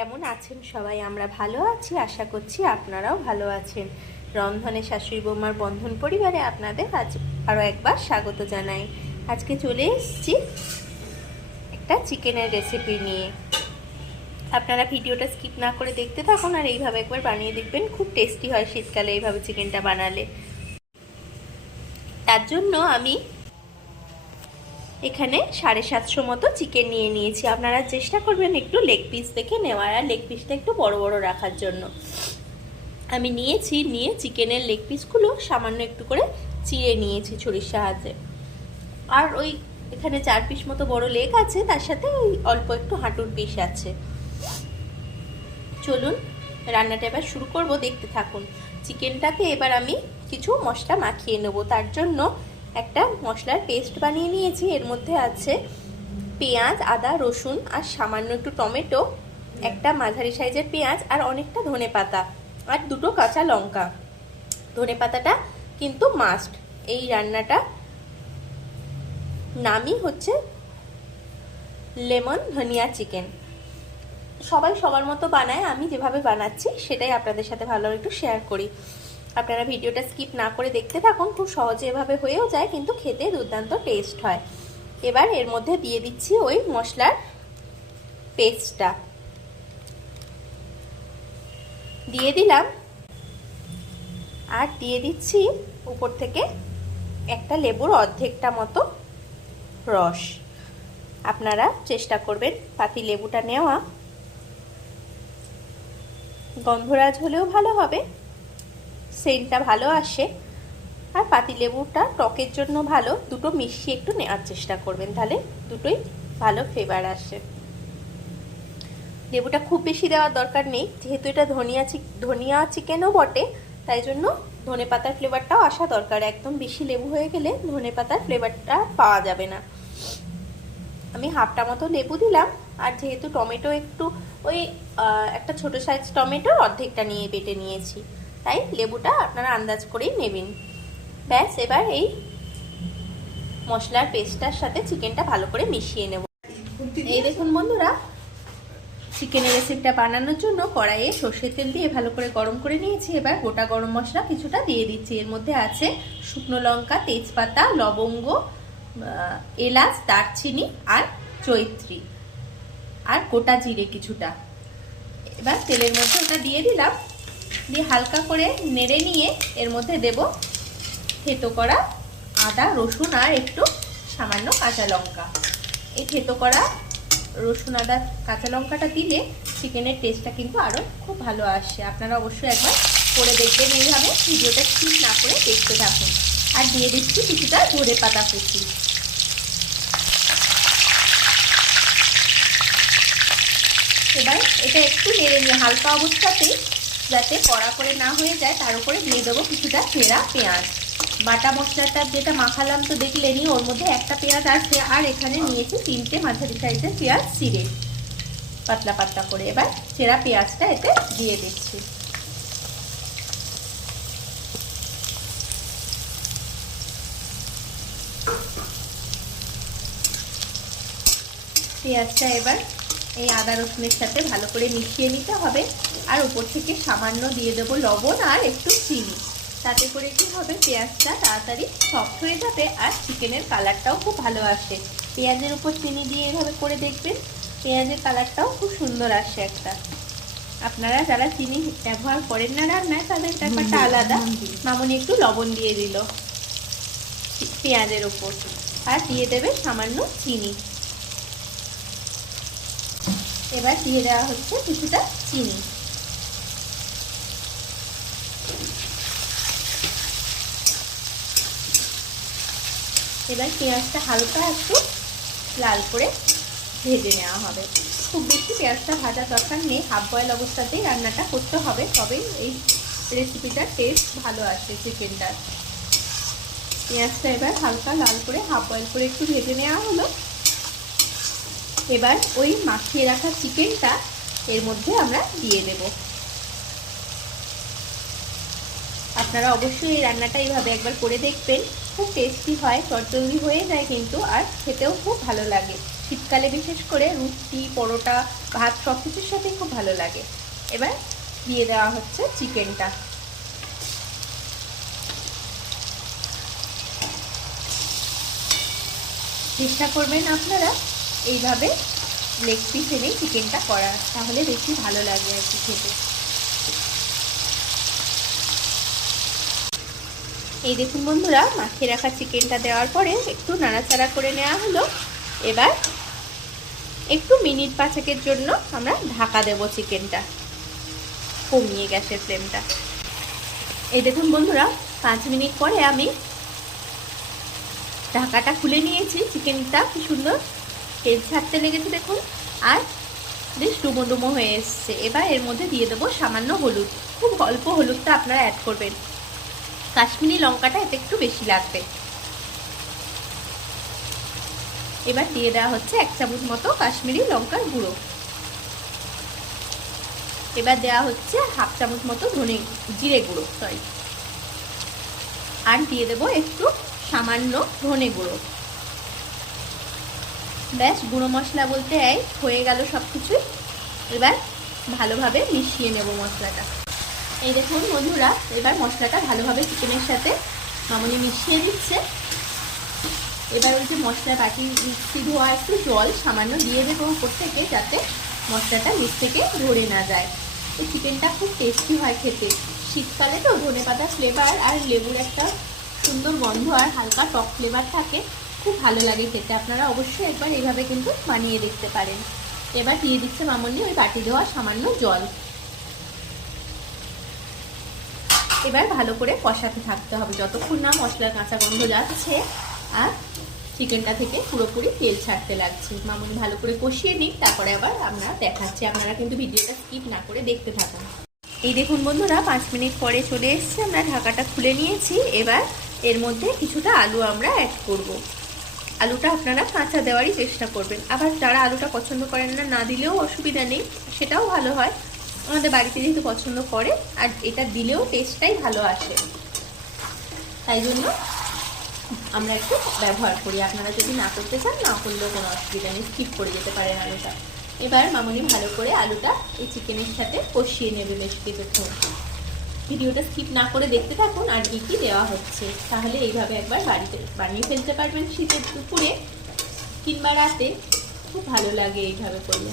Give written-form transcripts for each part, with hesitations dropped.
কেমন আছেন সবাই? আমরা ভালো আছি, আশা করছি আপনারাও ভালো আছেন। রন্ধনে শাশুড়ি বৌমার বন্ধন পরিবারে আপনাদের আজ আরও একবার স্বাগত জানাই। আজকে চলে এসেছি একটা চিকেনের রেসিপি নিয়ে। আপনারা ভিডিওটা স্কিপ না করে দেখতে থাকুন আর এইভাবে একবার বানিয়ে দেখবেন, খুব টেস্টি হয় শীতকালে এইভাবে চিকেনটা বানালে। তার জন্য আমি এখানে 750 মতো চিকেন নিয়ে নিয়েছি। আপনারা চেষ্টা করবেন একটু লেগ পিস দেখে নেওয়ার, আর লেগ পিসটা একটু বড় বড় রাখার জন্য। আমি নিয়ে চিকেনের লেগ পিসগুলো সামান্য একটু করে চিড়ে নিয়েছি ছুরির সাহায্যে। আর ওই এখানে 4 পিস মতো বড় লেগ আছে, তার সাথে ওই অল্প একটু হাঁটুর পিস আছে। চলুন রান্নাটা এবার শুরু করব, দেখতে থাকুন। চিকেনটাকে এবার আমি কিছু মশলা মাখিয়ে নেব। তার জন্য একটা মশলার পেস্ট বানিয়ে নিয়েছি। এর মধ্যে আছে পেঁয়াজ, আদা, রসুন আর সামান্য একটু টমেটো, একটা মাঝারি সাইজের পেঁয়াজ আর অনেকটা ধনেপাতা আর 2টো কাঁচা লঙ্কা। ধনেপাতাটা কিন্তু মাস্ট। এই রান্নাটা নামই হচ্ছে লেমন ধনিয়া চিকেন। সবাই সবার মতো বানায়, আমি যেভাবে বানাচ্ছি সেটাই আপনাদের সাথে ভালো একটু শেয়ার করি। আপনারা ভিডিওটা স্কিপ না করে দেখতে থাকুন, খুব সহজে এভাবে হয়েও যায়, কিন্তু খেতে দুর্দান্ত টেস্ট হয়। এবার এর মধ্যে দিয়ে দিচ্ছি ওই মশলার পেস্টটা, দিয়ে দিলাম। আর দিয়ে দিচ্ছি উপর থেকে একটা লেবুর অর্ধেকটা মতো রস। আপনারা চেষ্টা করবেন পাতি লেবুটা নেওয়া, গন্ধরাজ হলেও ভালো হবে, সেন্টটা ভালো আসে। আর পাতি লেবুটা টকের জন্য ভালো, 2টো মিশিয়ে একটু নেওয়ার চেষ্টা করবেন, তাহলে দুটোই ভালো ফ্লেভার আসে। লেবুটা খুব বেশি দেওয়ার দরকার নেই, যেহেতু এটা ধনিয়া চিকেনও বটে, তাই জন্য ধনেপাতার ফ্লেভারটাও আসা দরকার। একদম বেশি লেবু হয়ে গেলে ধনেপাতার ফ্লেভারটা পাওয়া যাবে না। আমি হাফটা মতো লেবু দিলাম। আর যেহেতু টমেটো একটু ওই একটা ছোট সাইজ টমেটোর অর্ধেকটা নিয়ে বেটে নিয়েছি, তাই লেবুটা আপনারা আন্দাজ করেই নেবেন। ব্যাস, এবার এই মশলার পেস্টটার সাথে চিকেনটা ভালো করে মিশিয়ে নেব। এই দেখুন বন্ধুরা, চিকেনের রেসিপিটা বানানোর জন্য কড়াইয়ে সর্ষের তেল দিয়ে ভালো করে গরম করে নিয়েছি। এবার গোটা গরম মশলা কিছুটা দিয়ে দিচ্ছি। এর মধ্যে আছে শুকনো লঙ্কা, তেজপাতা, লবঙ্গ, এলাচ, দারচিনি আর জয়িত্রী আর গোটা জিরে কিছুটা। এবার তেলের মধ্যে ওটা দিয়ে দিলাম, দিয়ে হালকা করে নেড়ে নিয়ে এর মধ্যে দেব থেতো করা আদা, রসুন আর একটু সামান্য কাঁচা লঙ্কা। এই থেতো করা রসুন, আদা, কাঁচা লঙ্কাটা দিলে চিকেনের টেস্টটা কিন্তু আরও খুব ভালো আসে। আপনারা অবশ্যই একবার করে দেখবেন এইভাবে, ভিডিওটা স্কিপ না করে দেখতে থাকুন। আর দিয়ে দিচ্ছি কিছুটা ধনেপাতা কুচি। এবার এটা একটু নেড়ে নিয়ে হালকা অবস্থাতেই, যাতে কড়া করে না হয়ে যায়, তার উপরে দিয়ে দেবো কিছুটা চেরা পেঁয়াজ। বাটা মশলাটা যেটা মাখালাম তো দেখলেনি, ওর মধ্যে একটা পেঁয়াজ আছে, আর এখানে নিয়েছি 3টে মাঝারি সাইজের পেঁয়াজ চিড়ে পাতলা পাতলা করে। এবার চেরা পেঁয়াজটা এতে দিয়ে দিচ্ছি। পেঁয়াজটা এবার এই আদা রসুনের সাথে ভালো করে মিশিয়ে নিতে হবে। আর উপর থেকে সামান্য দিয়ে দেবো লবণ আর একটু চিনি। তাতে করে কি হবে, পেঁয়াজটা তাড়াতাড়ি সফট হয়ে যাবে আর চিকেনের কালারটাও খুব ভালো আসে। পেঁয়াজের উপর চিনি দিয়ে এভাবে করে দেখবেন, পেঁয়াজের কালারটাও খুব সুন্দর আসে একটা। আপনারা যারা চিনি ব্যবহার করেন না রান্নায়, তাদের ব্যাপারটা আলাদা। মামুনি একটু লবণ দিয়ে দিল পেঁয়াজের উপর, আর দিয়ে দেবে সামান্য চিনি। এবার দিয়ে দেওয়া হচ্ছে কিছুটা চিনি। এবার পেঁয়াজটা হালকা একটু লাল করে ভেজে নেওয়া হবে। খুব বেশি পেঁয়াজটা ভাজা দরকার নেই, হাফ বয়েল অবস্থাতেই রান্নাটা করতে হবে, তবেই এই রেসিপিটার টেস্ট ভালো আসে চিকেনটার। পেঁয়াজটা এবার হালকা লাল করে হাফ বয়েল করে একটু ভেজে নেওয়া হলো। এবার ওই মাখিয়ে রাখা চিকেনটা এর মধ্যে আমরা দিয়ে দেব। আপনারা অবশ্যই এই রান্নাটা এইভাবে একবার করে দেখবেন, খুব টেস্টি হয়, চটজলদি হয়ে যায় কিন্তু, আর খেতেও খুব ভালো লাগে। শীতকালে বিশেষ করে রুটি, পরোটা, ভাত সব কিছুর সাথেই খুব ভালো লাগে। এবার দিয়ে দেওয়া হচ্ছে চিকেনটা। চেষ্টা করবেন আপনারা এইভাবে লেগ পিস এনে চিকেনটা করা, তাহলে বেশি ভালো লাগে আর কি খেতে। এই দেখুন বন্ধুরা, মাখিয়ে রাখা চিকেনটা দেওয়ার পরে একটু নাড়াচাড়া করে নেওয়া হলো। এবার একটু মিনিট 5 জন্য আমরা ঢাকা দেব চিকেনটা, কমিয়ে গ্যাসের ফ্লেমটা। এই দেখুন বন্ধুরা, 5 মিনিট পরে আমি ঢাকাটা খুলে নিয়েছি। চিকেনটা কি সুন্দর তেল ছাড়তে লেগেছে দেখুন, আর বেশ ডুমো ডুমো হয়ে এসছে। এবার এর মধ্যে দিয়ে দেবো সামান্য হলুদ, খুব অল্প হলুদটা আপনারা অ্যাড করবেন, কাশ্মীরি লঙ্কাটা এতে একটু বেশি লাগবে। এবার দিয়ে দেওয়া হচ্ছে 1 চামচ মতো কাশ্মীরি লঙ্কার গুঁড়ো। এবার দেওয়া হচ্ছে 1/2 চামচ মতো জিরে গুঁড়ো, আর দিয়ে দেবো একটু সামান্য ধনে গুঁড়ো। ব্যাস, গুঁড়ো মশলা বলতে হয়ে গেল সব কিছুই। এবার ভালোভাবে মিশিয়ে নেব মশলাটা। এই দেখুন বন্ধুরা, এবার মশলাটা ভালোভাবে চিকেনের সাথে মামনি মিশিয়ে দিচ্ছে। এবার ওই যে মশলা বাটি মিক্সি ধোয়া একটু জল সামান্য দিয়ে দেবো উপর থেকে, যাতে মশলাটা নিচ থেকে ধরে না যায়। এই চিকেনটা খুব টেস্টি হয় খেতে। শীতকালে তো ধনেপাতা ফ্লেভার আর লেবুর একটা সুন্দর গন্ধ আর হালকা টক ফ্লেভার থাকে, খুব ভালো লাগে খেতে। আপনারা অবশ্যই একবার এইভাবে কিন্তু বানিয়ে দেখতে পারেন। এবার দিয়ে দিচ্ছে মামনি ওই বাটি দেওয়া সামান্য জল। এবার ভালো করে কষাতে থাকতে হবে যতক্ষণ না মশলার কাঁচা গন্ধ যাচ্ছে আর চিকেনটা থেকে পুরোপুরি তেল ছাড়তে লাগছে। মামনি ভালো করে কষিয়ে নিক, তারপরে আবার আমরা দেখাচ্ছি। আপনারা কিন্তু ভিডিওটা স্কিপ না করে দেখতে থাকুন। এই দেখুন বন্ধুরা, 5 মিনিট পরে চলে এসছে, আমরা ঢাকাটা খুলে নিয়েছি। এবার এর মধ্যে কিছুটা আলু আমরা অ্যাড করব। আলুটা আপনারা কাঁচা দেওয়ারই চেষ্টা করবেন, আবার যারা আলুটা পছন্দ করেন না, না দিলেও অসুবিধা নেই, সেটাও ভালো হয়। আমাদের বাড়িতে যেহেতু পছন্দ করে, আর এটা দিলেও টেস্টটাই ভালো আসে, তাই জন্য আমরা একটু ব্যবহার করি। আপনারা যদি না করতে চান, না করলেও কোনো অসুবিধা নেই, স্কিপ করে যেতে পারেন আলুটা। এবার মামনি ভালো করে আলুটা এই চিকেনের সাথে কষিয়ে নেবে বেশ কিছুক্ষণ। ভিডিওটা স্কিপ না করে দেখতে থাকুন আর কি কি দেওয়া হচ্ছে, তাহলে এইভাবে একবার বাড়িতে বানিয়ে ফেলতে পারবেন শীতের দুপুরে কিংবা রাতে, খুব ভালো লাগে এইভাবে করলে।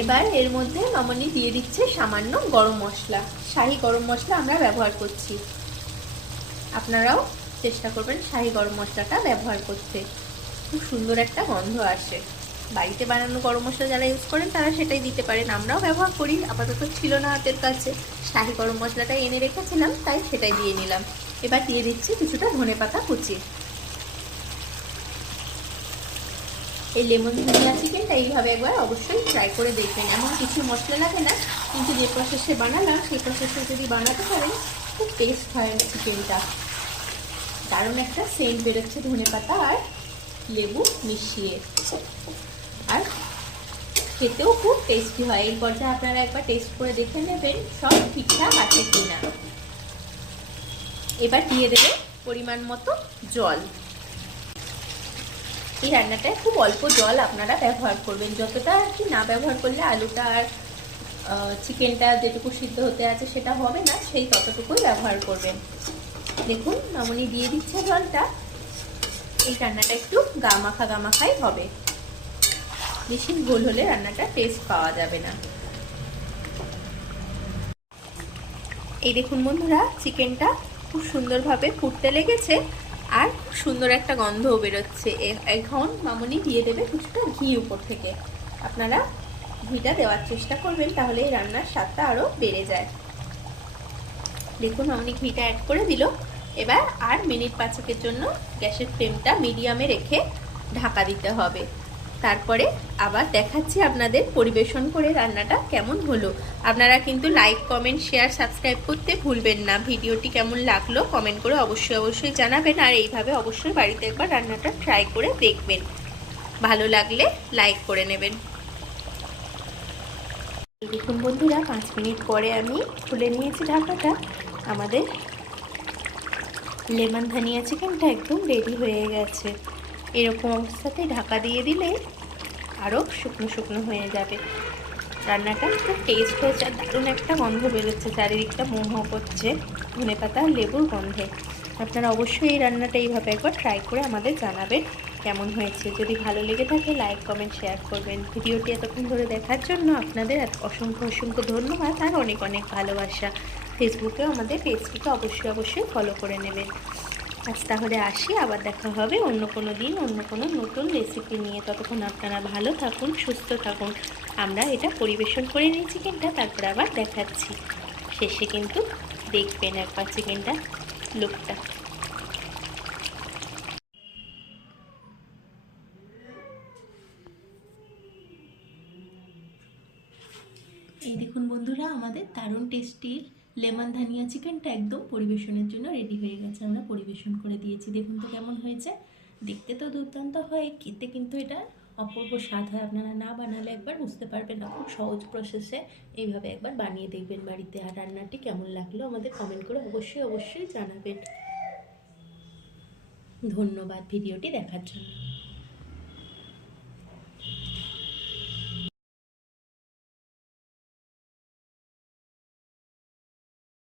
এবার এর মধ্যে মামনি দিয়ে দিচ্ছে সামান্য গরম মশলা, শাহি গরম মশলা আমরা ব্যবহার করছি। আপনারাও চেষ্টা করবেন শাহি গরম মশলাটা ব্যবহার করতে, খুব সুন্দর একটা গন্ধ আসে। বাড়িতে বানানো গরম মশলা যারা ইউজ করেন তারা সেটাই দিতে পারেন, আমরাও ব্যবহার করি। আপাতত ছিল না হাতের কাছে, শাহি গরম মশলাটা এনে রেখেছিলাম, তাই সেটাই দিয়ে নিলাম। এবার দিয়ে দিচ্ছি কিছুটা ধনেপাতা কুচি। এই লেমন ধনিয়া চিকেনটা এইভাবে একবার অবশ্যই ট্রাই করে দেখবেন। এমন কিছু মশলা লাগে না, কিন্তু যে প্রসেসে বানালাম সেই প্রসেসে যদি বানাতে পারেন খুব টেস্ট হয় চিকেনটা। দারুণ একটা সেন্ট বেরোচ্ছে ধনেপাতা আর লেবু মিশিয়ে, আর খেতেও খুব টেস্টি হয়। এই পর্যায়ে আপনারা একবার টেস্ট করে দেখে নেবেন সব ঠিকঠাক আছে কিনা। এবার দিয়ে দেবে পরিমাণ মতো জল। এই রান্নাটায় খুব অল্প জল আপনারা ব্যবহার করবেন, যতটা আর কি না ব্যবহার করলে আলুটা আর চিকেনটা যেটুকু সিদ্ধ হতে আছে সেটা হবে না, সেই ততটুকুই ব্যবহার করবেন। দেখুন মামনি দিয়ে দিচ্ছে জলটা। এই রান্নাটা একটু গা মাখাই হবে, বেশি ঝোল হলে রান্নাটা টেস্ট পাওয়া যাবে না। এই দেখুন বন্ধুরা, চিকেনটা খুব সুন্দরভাবে ফুটতে লেগেছে আর খুব সুন্দর একটা গন্ধও বেরোচ্ছে। এখন মামনি দিয়ে দেবে কিছুটা ঘি উপর থেকে। আপনারা ঘিটা দেওয়ার চেষ্টা করবেন, তাহলে এই রান্নার স্বাদটা আরও বেড়ে যায়। দেখুন মামনি ঘিটা অ্যাড করে দিল। এবার আর মিনিট 5 জন্য গ্যাসের ফ্লেমটা মিডিয়ামে রেখে ঢাকা দিতে হবে। তারপরে আবার দেখাচ্ছি আপনাদের পরিবেশন করে রান্নাটা কেমন হলো। আপনারা কিন্তু লাইক, কমেন্ট, শেয়ার, সাবস্ক্রাইব করতে ভুলবেন না। ভিডিওটি কেমন লাগলো কমেন্ট করে অবশ্যই জানাবেন, আর এইভাবে অবশ্যই বাড়িতে একবার রান্নাটা ট্রাই করে দেখবেন। ভালো লাগলে লাইক করে নেবেন। দেখুন বন্ধুরা, 5 মিনিট পরে আমি খুলে নিয়েছি ঢাকাটা। আমাদের লেমন ধনিয়া চিকেনটা একদম রেডি হয়ে গেছে। এরকম অবস্থাতেই ঢাকা দিয়ে দিলে আরও শুকনো শুকনো হয়ে যাবে। রান্নাটা খুব টেস্ট হয়েছে, আর দারুণ একটা গন্ধ বেরোচ্ছে, চারিদিকটা মোহ করছে ধনেপাতা লেবুর গন্ধে। আপনারা অবশ্যই এই রান্নাটা এইভাবে একবার ট্রাই করে আমাদের জানাবেন কেমন হয়েছে। যদি ভালো লেগে থাকে লাইক কমেন্ট শেয়ার করবেন। ভিডিওটি এতক্ষণ ধরে দেখার জন্য আপনাদের অসংখ্য অসংখ্য ধন্যবাদ আর অনেক অনেক ভালোবাসা। ফেসবুকেও আমাদের পেজটিকে অবশ্যই ফলো করে নেবেন। আজ তাহলে আসি, আবার দেখা হবে অন্য কোনো দিন অন্য কোনো নতুন রেসিপি নিয়ে। ততক্ষণ আপনারা ভালো থাকুন, সুস্থ থাকুন। আমরা এটা পরিবেশন করে নিই চিকেনটা, তারপরে আবার দেখাচ্ছি। শেষে কিন্তু দেখবেন একবার চিকেনটা লুকটা। এই দেখুন বন্ধুরা, আমাদের দারুণ টেস্টি লেমন ধানিয়া চিকেনটা একদম পরিবেশনের জন্য রেডি হয়ে গেছে। আমরা পরিবেশন করে দিয়েছি, দেখুন তো কেমন হয়েছে। দেখতে তো দুর্দান্ত হয়, খেতে কিন্তু এটা অপূর্ব স্বাদ হয়। আপনারা না বানালে একবার বুঝতে পারবেন না। খুব সহজ প্রসেসে এইভাবে একবার বানিয়ে দেখবেন বাড়িতে। আর রান্নাটি কেমন লাগলো আমাদের কমেন্ট করে অবশ্যই জানাবেন। ধন্যবাদ ভিডিওটি দেখার জন্য।